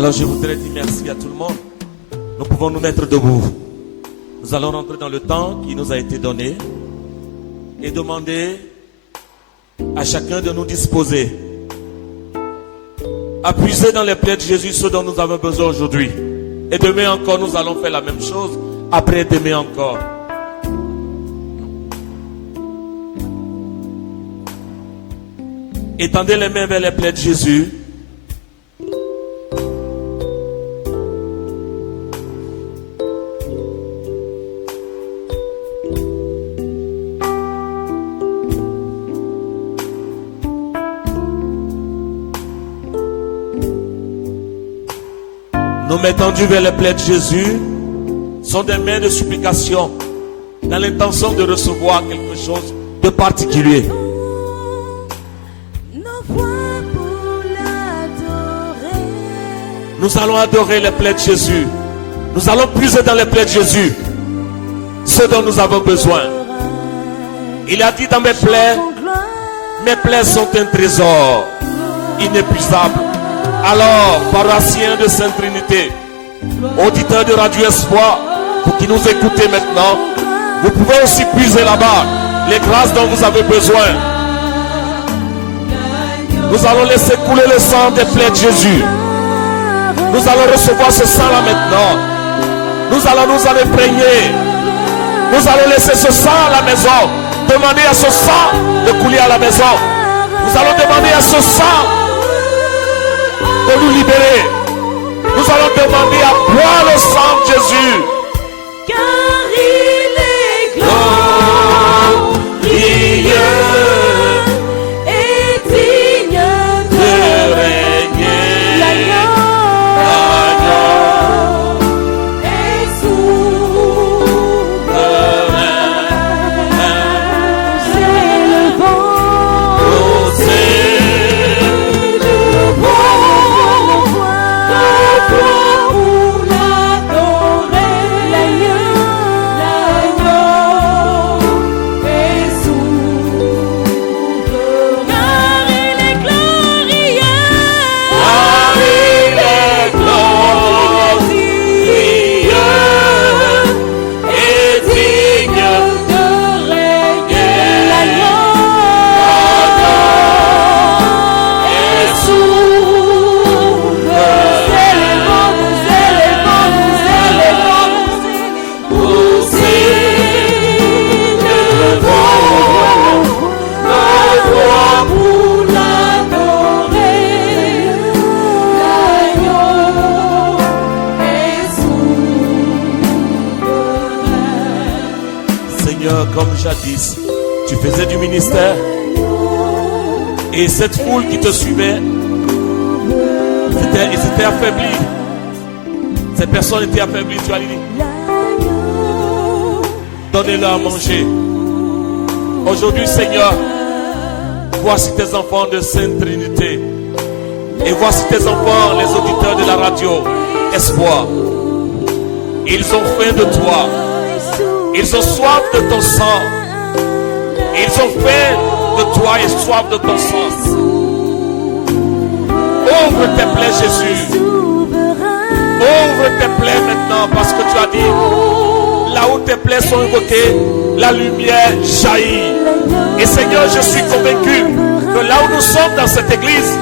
Alors je voudrais dire merci à tout le monde. Nous pouvons nous mettre debout. Nous allons rentrer dans le temps qui nous a été donné et demander à chacun de nous disposer à puiser dans les plaies de Jésus ce dont nous avons besoin aujourd'hui. Et demain encore, nous allons faire la même chose. Après demain encore. Étendez les mains vers les plaies de Jésus. Nos mains tendues vers les plaies de Jésus sont des mains de supplication dans l'intention de recevoir quelque chose de particulier. Nous allons adorer les plaies de Jésus. Nous allons puiser dans les plaies de Jésus ce dont nous avons besoin. Il a dit dans mes plaies sont un trésor inépuisable. Alors, paroissiens de Sainte Trinité, auditeurs de Radio Espoir, vous qui nous écoutez maintenant, vous pouvez aussi puiser là-bas les grâces dont vous avez besoin. Nous allons laisser couler le sang des plaies de Jésus. Nous allons recevoir ce sang-là maintenant. Nous allons nous en imprégner. Nous allons laisser ce sang à la maison. Demander à ce sang de couler à la maison. Nous allons demander à ce sang de nous libérer. Nous allons demander à boire le sang de Jésus. Car il est glorieux et digne de régner. L'agneau est souverain. C'est le vent. Comme jadis, tu faisais du ministère et cette foule qui te suivait, ils étaient affaiblis. Ces personnes étaient affaiblies. Tu as dit, donnez-leur à manger. Aujourd'hui, Seigneur, voici tes enfants de Sainte Trinité et voici tes enfants, les auditeurs de la radio Espoir. Ils ont faim de toi. Ils ont soif de ton sang. Ils ont faim de toi et soif de ton sang. Ouvre tes plaies, Jésus. Ouvre tes plaies maintenant, parce que tu as dit, là où tes plaies sont évoquées, la lumière jaillit. Et Seigneur, je suis convaincu que là où nous sommes dans cette église,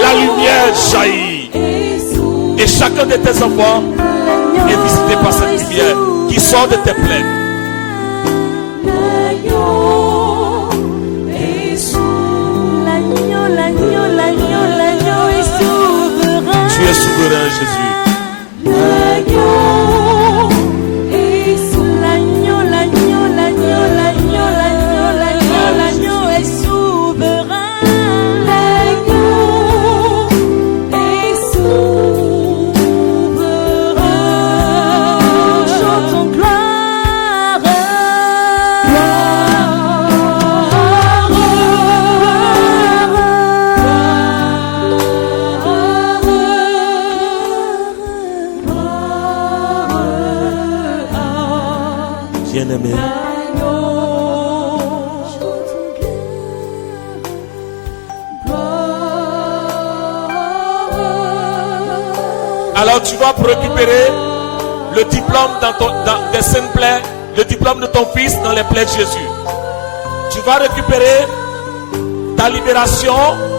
la lumière jaillit. Et chacun de tes enfants est visité par cette lumière qui sort de tes plaies. L'agneau est souverain. Tu es souverain, Jésus. L'agneau est souverain. Chantons gloire. Alors tu vas récupérer le diplôme des saintes plaies, le diplôme de ton fils dans les plaies de Jésus. Tu vas récupérer ta libération,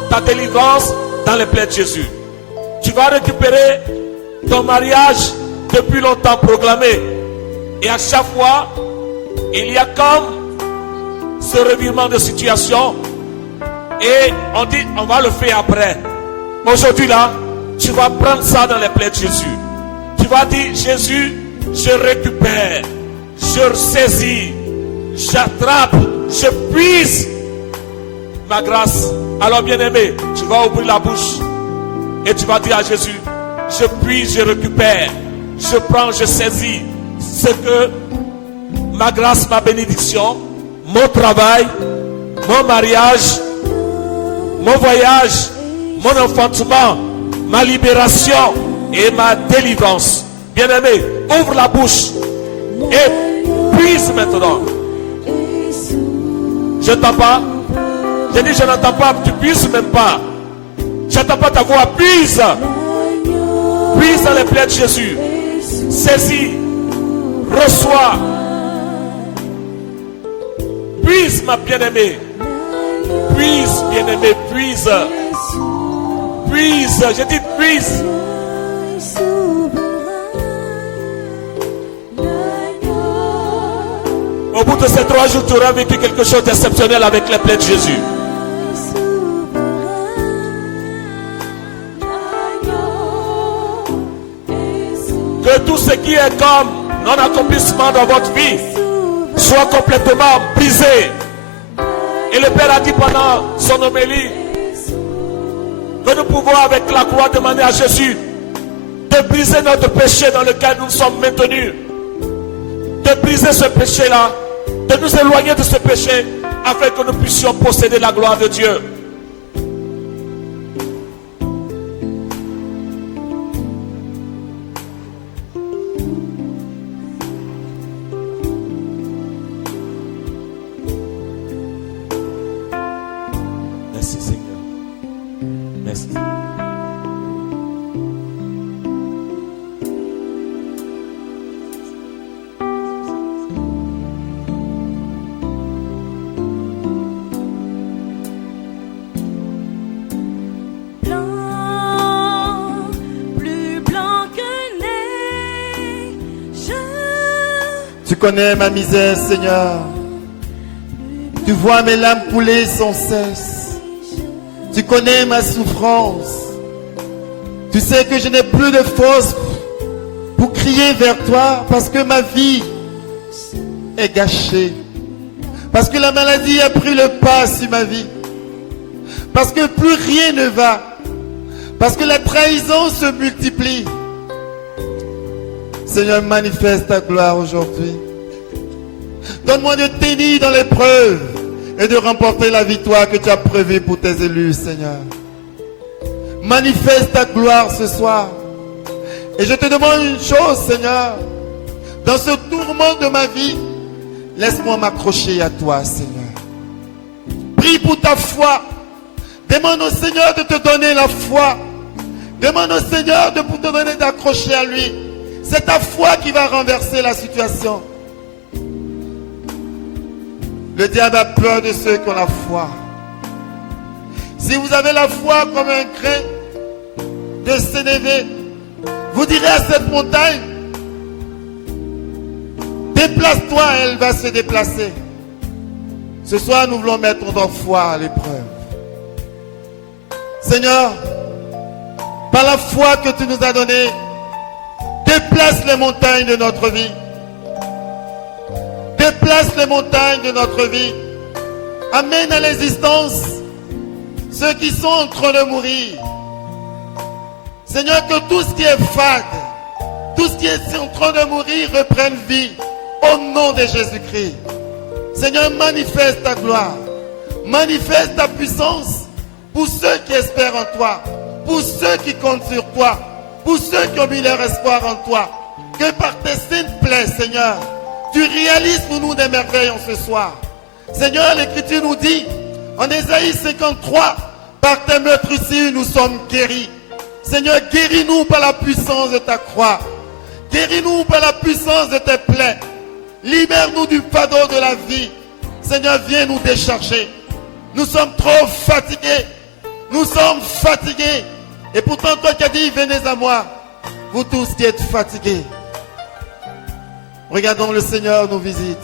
ta délivrance dans les plaies de Jésus. Tu vas récupérer ton mariage depuis longtemps proclamé. Et à chaque fois, il y a comme ce revirement de situation. Et on dit, on va le faire après. Aujourd'hui là, tu vas prendre ça dans les plaies de Jésus. Tu vas dire, Jésus, je récupère, je saisis, j'attrape, je puise ma grâce. Alors bien-aimé, tu vas ouvrir la bouche et tu vas dire à Jésus, je puise, je récupère, je prends, je saisis ce que ma grâce, ma bénédiction, mon travail, mon mariage, mon voyage, mon enfantement, ma libération et ma délivrance. Bien-aimé, ouvre la bouche et puise maintenant. Je n'entends pas. J'ai dit je n'entends pas, tu puisses même pas. J'entends pas ta voix, puise. Puise dans les plaies de Jésus. Saisis, reçois. Puise ma bien-aimée. Puise, bien-aimé, puise. Puise, je dis puise. Au bout de ces 3 jours, tu auras vécu quelque chose d'exceptionnel avec les plaies de Jésus. Que tout ce qui est comme non-accomplissement dans votre vie soit complètement brisé. Et le Père a dit pendant son homélie que nous pouvons avec la croix demander à Jésus de briser notre péché dans lequel nous sommes maintenus. De briser ce péché-là, de nous éloigner de ce péché afin que nous puissions posséder la gloire de Dieu. Merci Seigneur. Merci. Tu connais ma misère, Seigneur. Tu vois mes larmes couler sans cesse. Tu connais ma souffrance. Tu sais que je n'ai plus de force pour crier vers toi parce que ma vie est gâchée. Parce que la maladie a pris le pas sur ma vie. Parce que plus rien ne va. Parce que la trahison se multiplie. Seigneur, manifeste ta gloire aujourd'hui. Donne-moi de tenir dans l'épreuve et de remporter la victoire que tu as prévue pour tes élus, Seigneur. Manifeste ta gloire ce soir. Et je te demande une chose, Seigneur. Dans ce tourment de ma vie, laisse-moi m'accrocher à toi, Seigneur. Prie pour ta foi. Demande au Seigneur de te donner la foi. Demande au Seigneur de te donner d'accrocher à lui. C'est ta foi qui va renverser la situation. Le diable a peur de ceux qui ont la foi. Si vous avez la foi comme un grain de sénévé, vous direz à cette montagne, déplace-toi, elle va se déplacer. Ce soir, nous voulons mettre notre foi à l'épreuve. Seigneur, par la foi que tu nous as donnée, déplace les montagnes de notre vie. Déplace les montagnes de notre vie. Amène à l'existence ceux qui sont en train de mourir. Seigneur, que tout ce qui est fade, tout ce qui est en train de mourir reprenne vie au nom de Jésus-Christ. Seigneur, manifeste ta gloire. Manifeste ta puissance pour ceux qui espèrent en toi, pour ceux qui comptent sur toi, pour ceux qui ont mis leur espoir en toi. Que par tes saintes plaies, Seigneur, tu réalises pour nous des merveilles en ce soir. Seigneur, l'Écriture nous dit, en Ésaïe 53, par tes meurtrissures nous sommes guéris. Seigneur, guéris-nous par la puissance de ta croix. Guéris-nous par la puissance de tes plaies. Libère-nous du fardeau de la vie. Seigneur, viens nous décharger. Nous sommes trop fatigués. Nous sommes fatigués. Et pourtant, toi qui as dit, venez à moi. Vous tous qui êtes fatigués. Regardons, le Seigneur nous visite.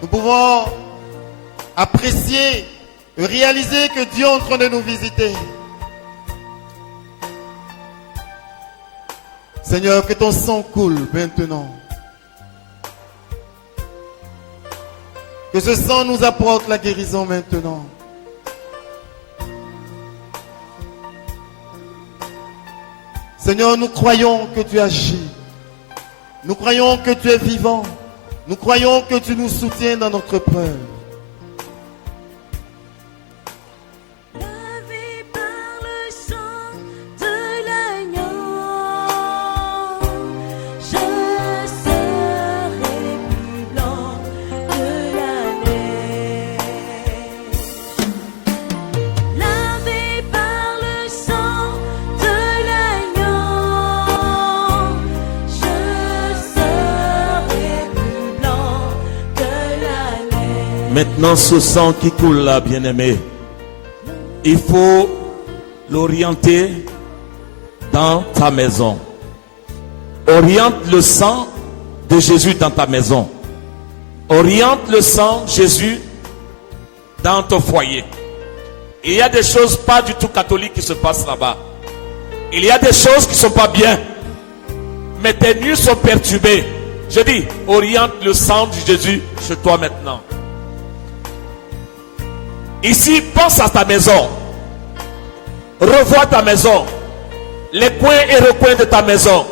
Nous pouvons apprécier, réaliser que Dieu est en train de nous visiter. Seigneur, que ton sang coule maintenant. Que ce sang nous apporte la guérison maintenant. Seigneur, nous croyons que tu agis. Nous croyons que tu es vivant. Nous croyons que tu nous soutiens dans notre preuve. Lavé par le sang de l'agneau, je serai plus blanc que la neige. Lavé par le sang de l'agneau, je serai plus blanc que la neige. Maintenant, ce sang qui coule là, bien-aimé, il faut l'orienter dans ta maison. Oriente le sang de Jésus dans ta maison. Oriente le sang de Jésus dans ton foyer. Il y a des choses pas du tout catholiques qui se passent là-bas. Il y a des choses qui ne sont pas bien. Mais tes nuits sont perturbées. Je dis, oriente le sang de Jésus chez toi maintenant. Ici, pense à ta maison. Revois ta maison. Les coins et recoins de ta maison.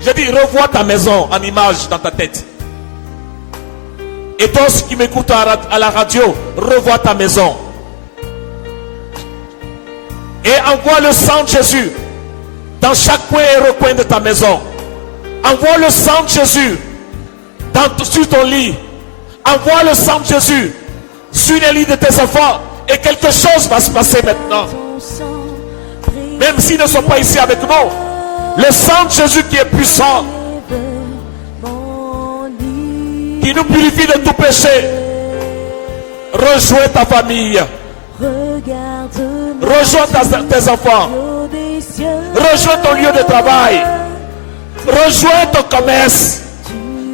Je dis, revois ta maison en image dans ta tête. Et toi aussi qui m'écoutes à la radio, revois ta maison. Et envoie le sang de Jésus dans chaque coin et recoin de ta maison. Envoie le sang de Jésus sur ton lit. Envoie le sang de Jésus sur les lits de tes enfants. Et quelque chose va se passer maintenant. Même s'ils ne sont pas ici avec nous. Le sang de Jésus qui est puissant, qui nous purifie de tout péché. Rejoins ta famille. Rejoins tes enfants. Rejoins ton lieu de travail. Rejoins ton commerce.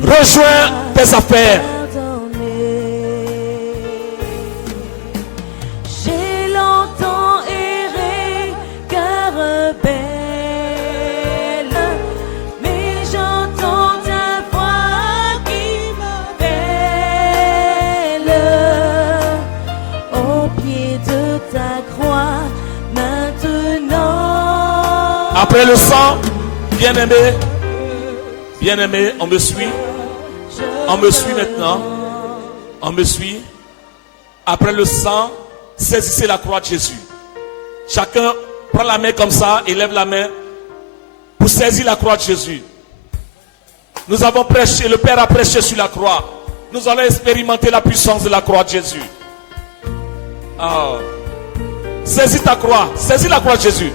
Rejoins tes affaires. J'ai longtemps erré, cœur rebelle, mais j'entends ta voix qui m'appelle au pied de ta croix maintenant. Après le sang, bien-aimé, bien-aimé, on me suit. On me suit maintenant. On me suit. Après le sang, saisissez la croix de Jésus. Chacun prend la main comme ça et lève la main pour saisir la croix de Jésus. Nous avons prêché, le Père a prêché sur la croix. Nous allons expérimenter la puissance de la croix de Jésus. Oh. Saisis ta croix, saisis la croix de Jésus.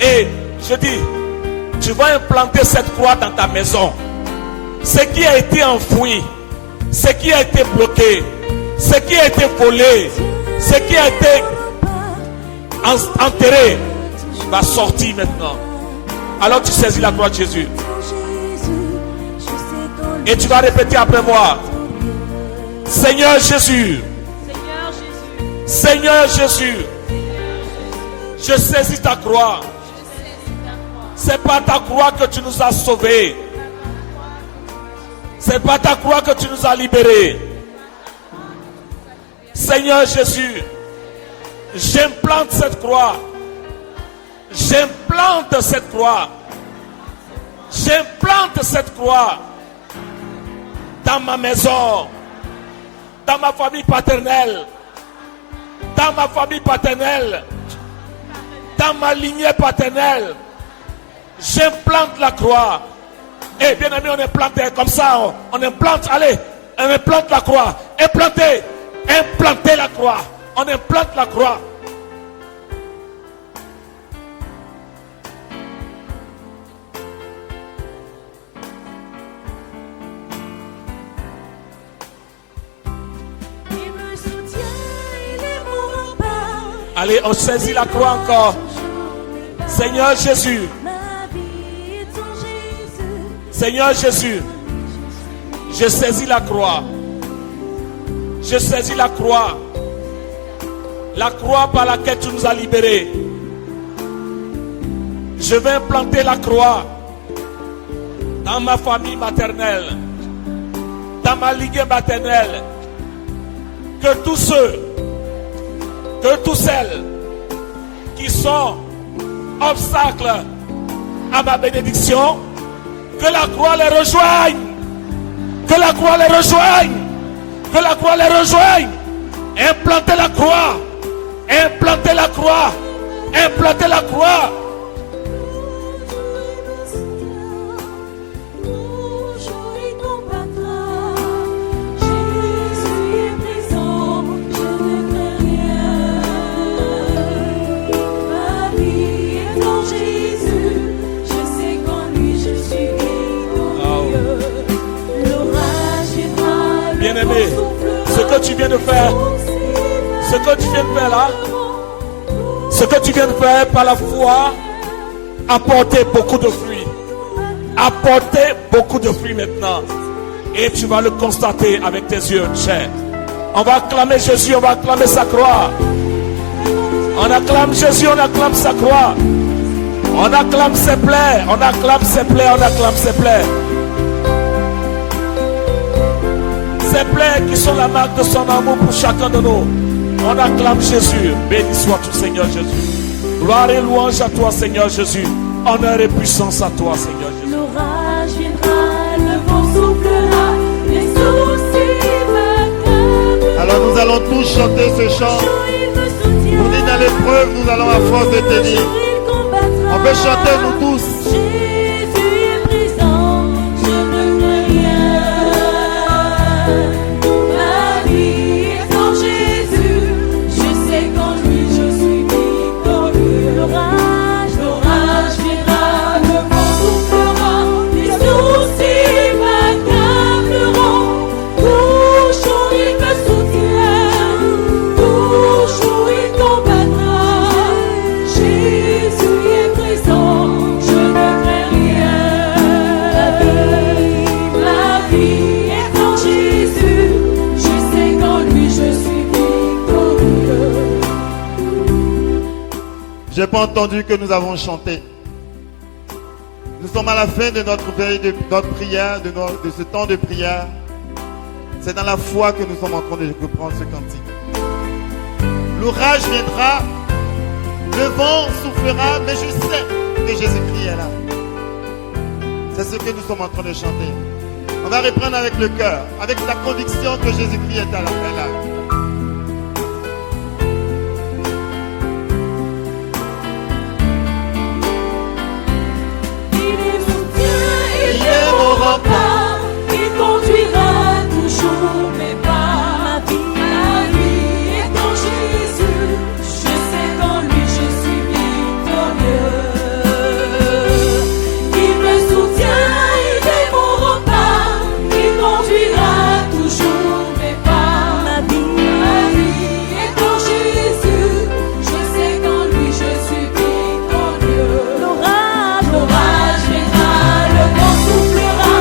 Et je dis, tu vas implanter cette croix dans ta maison. Ce qui a été enfoui, ce qui a été bloqué, ce qui a été volé, ce qui a été enterré, va sortir maintenant. Alors tu saisis la croix de Jésus. Et tu vas répéter après moi. Seigneur Jésus. Seigneur Jésus. Je saisis ta croix. C'est par ta croix que tu nous as sauvés. C'est par ta croix que tu nous as libérés. Seigneur Jésus, j'implante cette croix. J'implante cette croix. J'implante cette croix dans ma maison, dans ma famille paternelle, dans ma famille paternelle, dans ma lignée paternelle. J'implante la croix. Et bien aimé, on implante comme ça. On implante, allez, on implante la croix. Implantez la croix. On implante la croix. Il me soutient, il est mon rempart. Allez, on saisit la croix encore. Seigneur Jésus, Ma vie est en Jésus. Seigneur Jésus, je saisis la croix. Je saisis la croix. La croix par laquelle tu nous as libérés. Je vais implanter la croix dans ma famille maternelle, dans ma lignée maternelle. Que tous ceux, que toutes celles qui sont obstacles à ma bénédiction, que la croix les rejoigne. Que la croix les rejoigne. Que la croix les rejoigne. Implantez la croix. Implantez la croix. Implantez la croix. Toujours il combattra. Jésus est présent, je ne crains rien. Ma vie est en Jésus, je sais qu'en lui je suis victorieux. L'orage viendra, le Bien-aimé, vent soufflera. ce que tu viens de faire, ce que tu viens de faire là, ce que tu viens de faire par la foi, apporter beaucoup de fruits. Apporter beaucoup de fruits maintenant. Et tu vas le constater avec tes yeux, cher. On va acclamer Jésus, on va acclamer sa croix. On acclame Jésus, on acclame sa croix. On acclame ses plaies, on acclame ses plaies, on acclame ses plaies. Ces plaies qui sont la marque de son amour pour chacun de nous. On acclame Jésus. Béni soit-tu, Seigneur Jésus. Gloire et louange à toi, Seigneur Jésus. Honneur et puissance à toi, Seigneur Jésus. L'orage viendra, le vent soufflera, les soucis m'accablent. Alors nous allons tous chanter ce chant. Il me soutient, Pour dire dans l'épreuve, nous allons à force de tenir. il combattra. On peut chanter nous tous. Jésus est présent, je ne crains rien. Ma vie est en Jésus, je sais qu'en lui je suis victorieux. L'orage viendra, le vent soufflera, les soucis m'accableront. Toujours il me soutient, toujours il combattra. Jésus est présent, je ne crains rien. Ma vie est en Jésus, je sais qu'en lui je suis victorieux. J'ai pas entendu que nous avons chanté. Nous sommes à la fin de notre veille, de notre prière, de ce temps de prière. C'est dans la foi que nous sommes en train de reprendre ce cantique. L'orage viendra, le vent soufflera, mais je sais que Jésus-Christ est là. C'est ce que nous sommes en train de chanter. On va reprendre avec le cœur, avec la conviction que Jésus-Christ est là. Il est mon rempart, il conduira toujours mes pas. Ma vie est en Jésus, je sais qu'en lui je suis victorieux. Il me soutient, il est mon rempart, il conduira toujours mes pas. Ma vie est en Jésus, je sais qu'en lui je suis victorieux. L'orage viendra, le vent soufflera,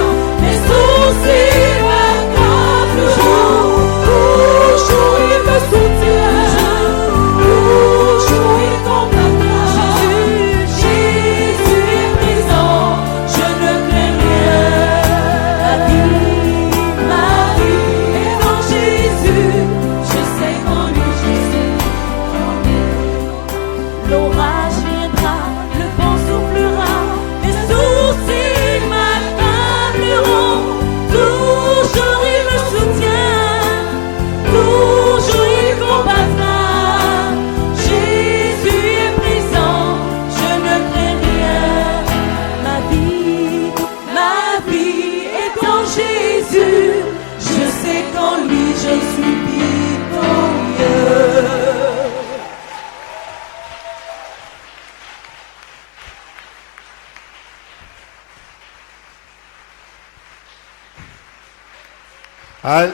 Ah,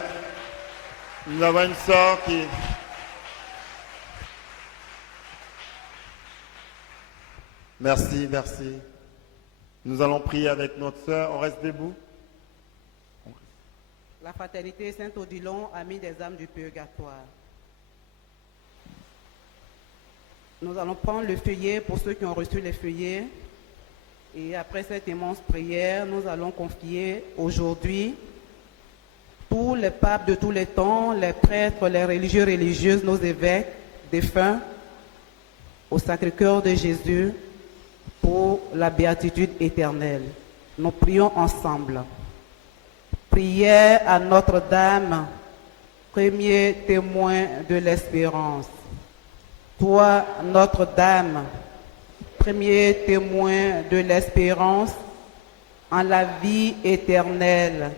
nous avons une sœur qui... Merci, merci. Nous allons prier avec notre sœur. On reste debout. La fraternité Saint-Odilon, amis des âmes du purgatoire. Nous allons prendre le feuillet pour ceux qui ont reçu les feuillets. Et après cette immense prière, nous allons confier aujourd'hui tous les papes de tous les temps, les prêtres, les religieux, religieuses, nos évêques, défunts, au Sacré-Cœur de Jésus pour la béatitude éternelle. Nous prions ensemble. Prière à Notre-Dame, premier témoin de l'espérance. Toi, Notre-Dame, premier témoin de l'espérance en la vie éternelle,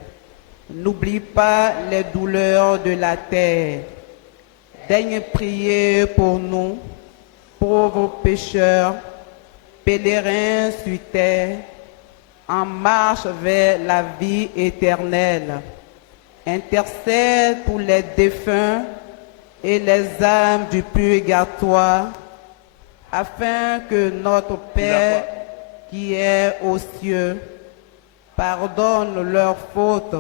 n'oublie pas les douleurs de la terre. Daigne prier pour nous, pauvres pécheurs, pèlerins sur terre, en marche vers la vie éternelle. Intercède pour les défunts et les âmes du purgatoire, afin que notre Père qui est aux cieux pardonne leurs fautes,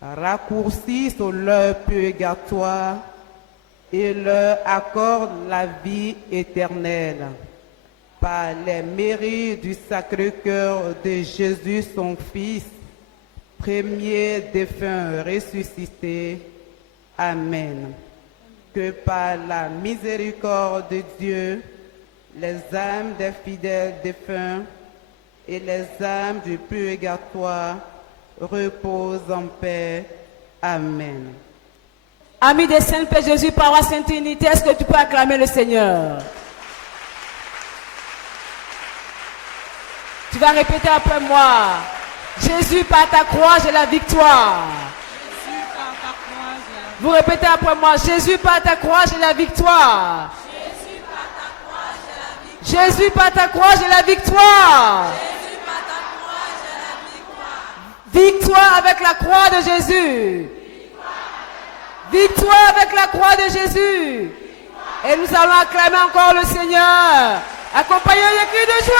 raccourcisse leur purgatoire et leur accorde la vie éternelle. Par les mérites du Sacré-Cœur de Jésus, son Fils, premier défunt ressuscité. Amen. Que par la miséricorde de Dieu, les âmes des fidèles défunts et les âmes du purgatoire reposent en paix. Amen. Amis des Saints, Père Jésus, paroisse Sainte Unité, est-ce que tu peux acclamer le Seigneur? Tu vas répéter après moi. Jésus, par ta croix, j'ai la victoire. Vous répétez après moi. Jésus, par ta croix, j'ai la victoire. Jésus, par ta croix, j'ai la victoire. Victoire avec la croix de Jésus. Victoire avec la croix de Jésus. Et nous allons acclamer encore le Seigneur. Accompagnez les cris de joie.